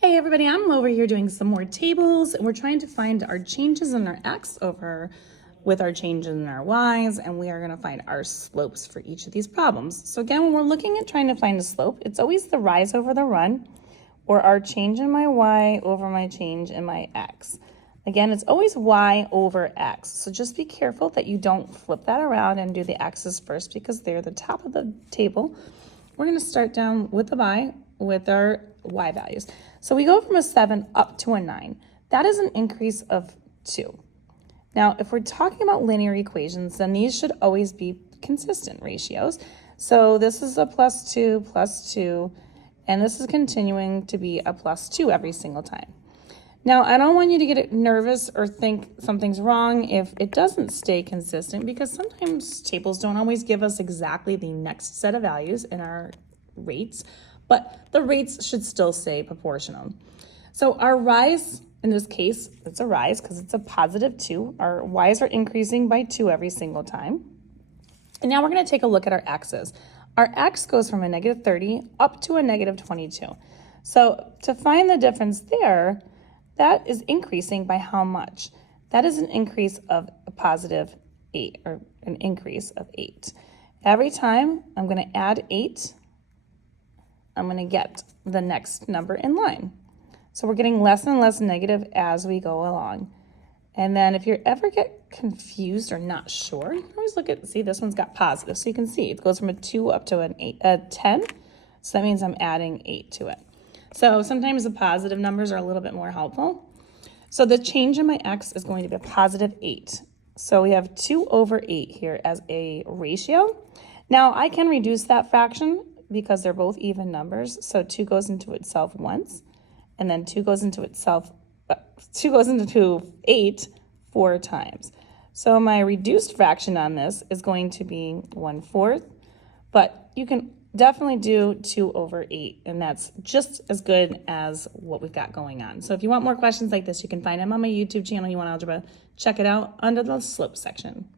Hey everybody, I'm over here doing some more tables, and we're trying to find our changes in our x over with our changes in our y's, and we are going to find our slopes for each of these problems. So again, when we're looking at trying to find a slope, it's always the rise over the run, or our change in my y over my change in my x. Again, it's always y over x, so just be careful that you don't flip that around and do the x's first because they're the top of the table. We're going to start down with the y with our y values. So we go from a 7 up to a 9. That is an increase of 2. Now, if we're talking about linear equations, then these should always be consistent ratios. So this is a plus 2, and this is continuing to be a plus 2 every single time. Now, I don't want you to get nervous or think something's wrong if it doesn't stay consistent, because sometimes tables don't always give us exactly the next set of values in our rates, but the rates should still stay proportional. So our rise, in this case, it's a rise because it's a positive 2. Our y's are increasing by 2 every single time. And now we're going to take a look at our x's. Our x goes from a negative 30 up to a negative 22. So to find the difference there, that is increasing by how much? That is an increase of a positive 8, or an increase of 8. Every time I'm going to add 8, I'm going to get the next number in line. So we're getting less and less negative as we go along. And then if you ever get confused or not sure, you can always look at, see, this one's got positive. So you can see it goes from a 2 up to a 10. So that means I'm adding 8 to it. So sometimes the positive numbers are a little bit more helpful. So the change in my x is going to be a positive 8. So we have 2 over 8 here as a ratio. Now I can reduce that fraction because they're both even numbers. So 2 goes into itself once, and then 2 goes into 8 4 times. So my reduced fraction on this is going to be 1/4, but you can definitely do 2 over 8, and that's just as good as what we've got going on. So if you want more questions like this, you can find them on my YouTube channel, You Want Algebra. Check it out under the slope section.